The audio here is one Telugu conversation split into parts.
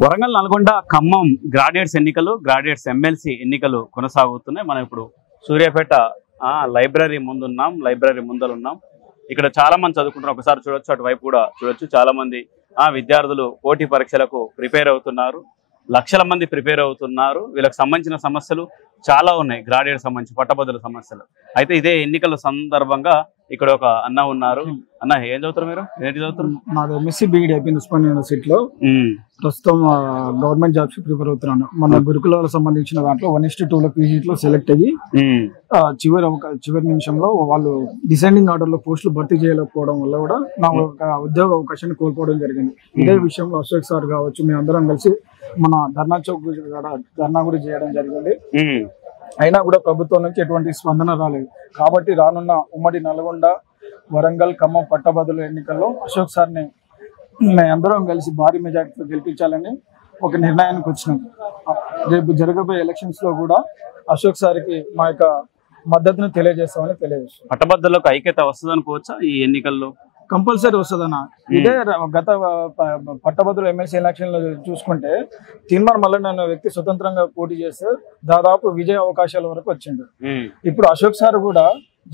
వరంగల్ నల్గొండ ఖమ్మం గ్రాడ్యుయేట్స్ ఎన్నికలు గ్రాడ్యుయేట్స్ ఎమ్మెల్సీ ఎన్నికలు కొనసాగుతున్నాయి. మనం ఇప్పుడు సూర్యాపేట లైబ్రరీ ముందున్నాం, లైబ్రరీ ముందలున్నాం. ఇక్కడ చాలా మంది చదువుకుంటున్నారు. ఒకసారి చూడొచ్చు, అటువైపు కూడా చూడొచ్చు. చాలా మంది విద్యార్థులు పోటీ పరీక్షలకు ప్రిపేర్ అవుతున్నారు. లక్షల మంది ప్రిపేర్ అవుతున్నారు. వీళ్ళకి సంబంధించిన సమస్యలు చాలా ఉన్నాయి, గ్రాడ్యుయేట్ సంబంధించి పట్టభద్రుల సమస్యలు. అయితే ఇదే ఎన్నికల సందర్భంగా ఇక్కడ ఒక అన్న ఉన్నారు. అన్న, ఏం చదువుతారు మీరు? ఏంటి చదువుతారు? నాది ఎంఎస్సీ బీఈడి అయిపోయింది ఉస్మానియా యూనివర్సిటీలో. ప్రస్తుతం గవర్నమెంట్ జాబ్స్ ప్రిపేర్ అవుతున్నాను. మన గురుకులాలకు సంబంధించిన దాంట్లో 1:2 పీజీలో సెలెక్ట్ అయ్యి చివరి నిమిషంలో వాళ్ళు డిసైడింగ్ ఆర్డర్ లో పోస్టులు భర్తీ చేయలేకపోవడం వల్ల కూడా నా ఉద్యోగ అవకాశాన్ని కోల్పోవడం జరిగింది. ఇదే విషయంలో అశోక్ సార్ కావచ్చు, మేమందరం కలిసి మన ధర్నా చౌక్ ధర్నా కూడా చేయడం జరిగింది. అయినా కూడా ప్రభుత్వం నుంచి ఎటువంటి స్పందన రాలేదు. కాబట్టి రానున్న ఉమ్మడి నల్గొండ, వరంగల్, ఖమ్మం పట్టభద్రుల ఎన్నికల్లో అశోక్ సార్ని అందరం కలిసి భారీ మెజార్టీతో గెలిపించాలని ఒక నిర్ణయానికి వచ్చినాం. రేపు జరగబోయే ఎలక్షన్స్ లో కూడా అశోక్ సార్కి మా యొక్క మద్దతును తెలియజేస్తామని తెలియజేస్తాం. పట్టభద్రులకు ఐక్యత వస్తుంది అనుకోవచ్చా ఈ ఎన్నికల్లో? కంపల్సరీ వస్తుందన్న. ఇదే గత పట్టభద్రుల ఎమ్మెల్సీ ఎలక్షన్ లో చూసుకుంటే తీన్మార్ మల్లన్న అనే వ్యక్తి స్వతంత్రంగా పోటీ చేస్తే దాదాపు విజయ అవకాశాల వరకు వచ్చిండు. ఇప్పుడు అశోక్ సార్ కూడా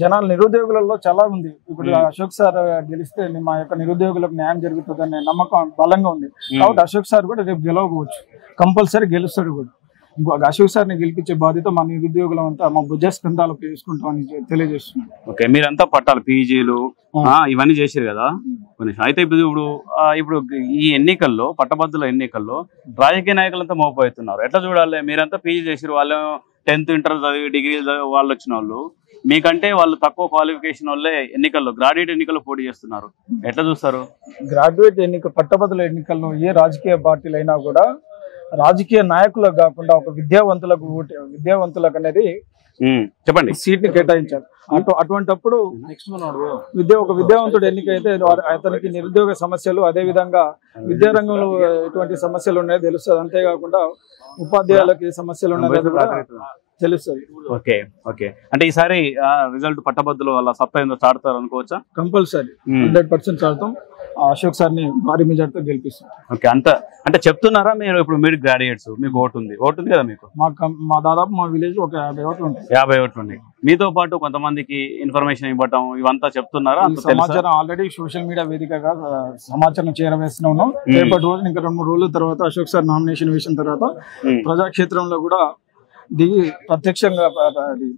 జనాల నిరుద్యోగులలో చాలా ఉంది. ఇప్పుడు అశోక్ సార్ గెలిస్తే మా యొక్క నిరుద్యోగులకు న్యాయం జరుగుతుందనే నమ్మకం బలంగా ఉంది. కాబట్టి అశోక్ సార్ కూడా రేపు గెలవకపోవచ్చు, కంపల్సరీ గెలుస్తాడు కూడా. అశోక్ సార్ని గెలిపించే బాధ్యత మా నిరుద్యోగులం అంతా మా భుజస్కంధాలకు తీసుకుంటామని తెలియజేస్తున్నాం. ఓకే, మీరంతా పట్టాలి పీజీలు ఇవన్నీ చేశారు కదా. అయితే ఇప్పుడు ఈ ఎన్నికల్లో, పట్టభద్రుల ఎన్నికల్లో రాజకీయ నాయకులంతా మోపవుతున్నారు. ఎట్లా చూడాలి? మీరంతా పీజీ చేసారు, వాళ్ళు 10th ఇంటర్ చదివి డిగ్రీలు చదివి వాళ్ళు వచ్చిన వాళ్ళు, మీకంటే వాళ్ళు తక్కువ క్వాలిఫికేషన్ వాళ్ళే ఎన్నికల్లో గ్రాడ్యుయేట్ ఎన్నికల్లో పోటీ చేస్తున్నారు. ఎట్లా చూస్తారు? గ్రాడ్యుయేట్ పట్టభద్రుల ఎన్నికల్లో ఏ రాజకీయ పార్టీలు అయినా కూడా రాజకీయ నాయకులకు కాకుండా ఒక విద్యావంతులకు అనేది చెప్పండి సీట్ ని కేటాయించారు. అటువంటిప్పుడు ఒక విద్యావంతుడు ఎన్నికైతే అతనికి నిరుద్యోగ సమస్యలు, అదే విధంగా విద్యారంగంలో ఎటువంటి సమస్యలు ఉన్నాయో తెలుస్తుంది. అంతేకాకుండా ఉపాధ్యాయులకి సమస్యలు ఉన్నాయో తెలుస్తుంది. ఓకే ఓకే, అంటే ఈసారి రిజల్ట్ పట్టభద్రులు వాళ్ళ సత్తా ఏందో చాటుతారు అనుకోవచ్చా? కంపల్సరీ 100% చాటుతాం. అశోక్ సార్ని భారీ మెజార్టీతో గెలిపిస్తాం. ఓకే, అంటే చెప్తున్నారా మీరు? ఇప్పుడు మీరు గ్రాడ్యుయేట్స్, మీకు ఓటు ఉంది కదా మీకు? మా దాదాపు మా విలేజ్ ఒక 50 ఓట్లు ఉంటాయి. 50 ఓట్లు ఉన్నాయి. మీతో పాటు కొంతమందికి ఇన్ఫర్మేషన్ ఇవ్వటం ఇవంతా చెప్తున్నారా? సమాచారం ఆల్రెడీ సోషల్ మీడియా వేదికగా సమాచారం చేరవేస్తున్నాను. రేపటి రోజు ఇంకా 2-3 రోజుల తర్వాత అశోక్ సార్ నామినేషన్ వేసిన తర్వాత ప్రజాక్షేత్రంలో కూడా దిగి ప్రత్యక్షంగా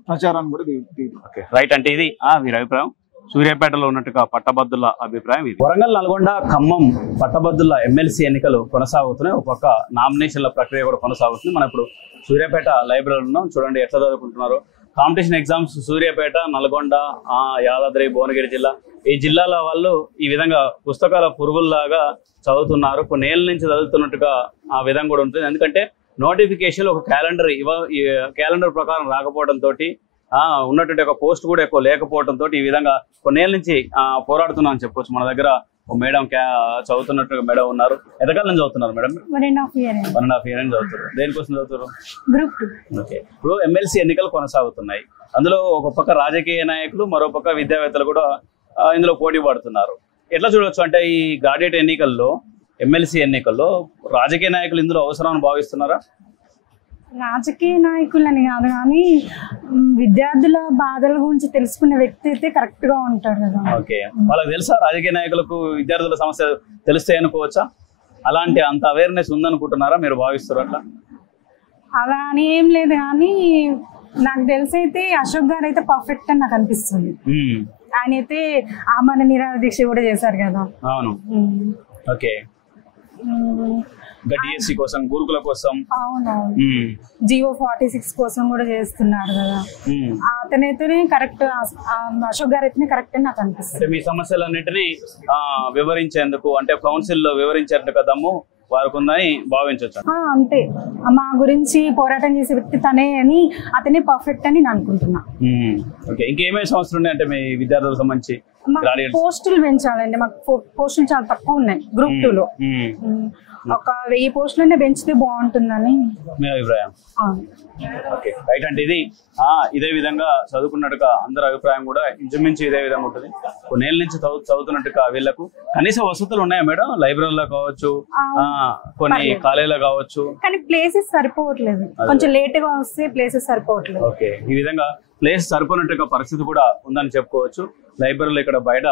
ప్రచారాన్ని కూడా దిగి. రైట్, అంటే ఇది వీరి అభిప్రాయం. సూర్యాపేటలో ఉన్నట్టుగా పట్టభద్రుల అభిప్రాయం ఇది. వరంగల్, నల్గొండ, ఖమ్మం పట్టభద్రుల ఎమ్మెల్సీ ఎన్నికలు కొనసాగుతున్నాయి. ఒక పక్క నామినేషన్ల ప్రక్రియ కూడా కొనసాగుతుంది. మనం ఇప్పుడు సూర్యాపేట లైబ్రరీలో ఉన్నాం. చూడండి ఎట్లా చదువుకుంటున్నారు. కాంపిటీషన్ ఎగ్జామ్స్ సూర్యాపేట, నల్గొండ, యాదాద్రి, భువనగిరి జిల్లా, ఈ జిల్లాల వాళ్ళు ఈ విధంగా పుస్తకాల పురుగుల్లాగా చదువుతున్నారు. కొన్ని ఏళ్ళ నుంచి చదువుతున్నట్టుగా ఆ విధంగా కూడా ఉంటుంది. ఎందుకంటే నోటిఫికేషన్ ఒక క్యాలెండర్ ప్రకారం రాకపోవడంతో, ఉన్నటువంటి ఒక పోస్ట్ కూడా ఎక్కువ లేకపోవడంతో ఈ విధంగా కొన్నేళ్ళ నుంచి పోరాడుతున్నాం అని చెప్పొచ్చు. మన దగ్గర ఒక మేడం చదువుతున్నట్టుగా మేడం ఉన్నారు. ఎంతకాలం నుంచి చదువుతున్నారు మేడం? 1.5 year. 1.5 year అని చదువుతారు. దేనికోసం చదువుతారు? Group 2. ఓకే, ఇప్పుడు ఎమ్మెల్సీ ఎన్నికలు కొనసాగుతున్నాయి. అందులో ఒక పక్క రాజకీయ నాయకులు, మరో పక్క విద్యావేత్తలు కూడా ఇందులో పోటీ పడుతున్నారు. ఎట్లా చూడొచ్చు అంటే ఈ గ్రాడ్యుయేట్ ఎన్నికల్లో, ఎమ్మెల్సీ ఎన్నికల్లో రాజకీయ నాయకులు ఇందులో అవసరాన్ని భావిస్తున్నారా? రాజకీయ నాయకులని కాదు కానీ విద్యార్థుల బాధల గురించి తెలుసుకునే వ్యక్తి అయితే కరెక్ట్ గా ఉంటాడు కదా. ఓకే, వాళ్ళకి తెలుసా రాజకీయ నాయకులకు విద్యార్థుల సమస్య తెలుస్తాయి అనుకోవచ్చా? అలాంటి అంత అవేర్నెస్ ఉందనుకుంటున్నారా మీరు? భావిస్తారు అట్లా? అలా అని ఏం లేదు కానీ నాకు తెలిసి అయితే అశోక్ గారు అయితే పర్ఫెక్ట్ అని నాకు అనిపిస్తుంది. ఆయన అయితే ఆమరణ నిరాహార దీక్ష కూడా చేశారు కదా. అవును. ఓకే, డిఎస్సి కోసం, గురుకుల కోసం, అవునవును, జియో 46 కోసం కూడా చేస్తున్నారు కదా. అతనైతేనే కరెక్ట్, అశోక్ గారు అయితేనే కరెక్ట్ అని నాకు అనిపిస్తుంది. మీ సమస్యలన్నింటినీ వివరించేందుకు, అంటే కౌన్సిల్ లో వివరించేందుకు కదమ్ము వారికి ఉందని భావించవచ్చు. అంతే, మా గురించి పోరాటం చేసే వ్యక్తి తనే అని, అతనే పర్ఫెక్ట్ అని నేను అనుకుంటున్నా. ఓకే, ఇంకేమేమి సమస్యలు ఉన్నాయి అంటే మీ విద్యార్థులకు సంబంధించి? పోస్టులు పెంచాలండి. మాకు పోస్టులు చాలా తక్కువ ఉన్నాయి గ్రూప్ 2లో. ఒక 1000 పోస్టులనే పెంచితే బాగుంటుందని మీ అభిప్రాయం. ఓకే రైట్ అంటే ఇది ఇదే విధంగా చదువుకున్నట్టుగా అందరి అభిప్రాయం కూడా ఇంచుమించు ఇదే విధంగా ఉంటుంది. కొన్నేళ్ళ నుంచి చదువుతున్నట్టుగా వీళ్ళకు కనీస వసతులు ఉన్నాయా మేడం? లైబ్రరీలో కావచ్చు, కొన్ని కాలేజీలో కావచ్చు, కానీ ప్లేసెస్ సరిపోవట్లేదు. కొంచెం లేట్ గా వస్తే ప్లేసెస్ సరిపోవట్లేదు. ఓకే ఈ విధంగా ప్లేస్ సరిపోయినట్టుగా పరిస్థితి కూడా ఉందని చెప్పుకోవచ్చు. లైబ్రరీలో ఇక్కడ బయట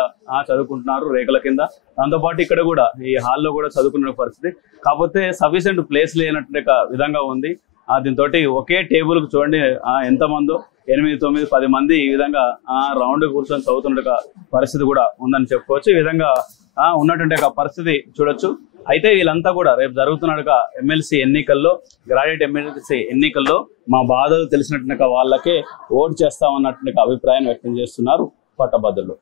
చదువుకుంటున్నారు రేకుల కింద, దాంతోపాటు ఇక్కడ కూడా ఈ హాల్లో కూడా చదువుకున్న పరిస్థితి. కాకపోతే సఫిషియెంట్ ప్లేస్ లేనట్టుగా విధంగా ఉంది. దీంతో ఒకే టేబుల్ కు చూడండి ఎంతమందో 8, 9, 10 మంది ఈ విధంగా రౌండ్ కూర్చొని చదువుతున్నట్టుగా పరిస్థితి కూడా ఉందని చెప్పుకోవచ్చు. ఈ విధంగా ఉన్నటువంటి పరిస్థితి చూడొచ్చు. అయితే వీళ్ళంతా కూడా రేపు జరుగుతున్నట్టుగా ఎమ్మెల్సీ ఎన్నికల్లో, గ్రాడ్యుయేట్ ఎమ్మెల్సీ ఎన్నికల్లో మా బాధలు తెలిసినట్టుగా వాళ్ళకే ఓటు చేస్తామన్నట్టుగా అభిప్రాయం వ్యక్తం చేస్తున్నారు పట్టభద్రులు.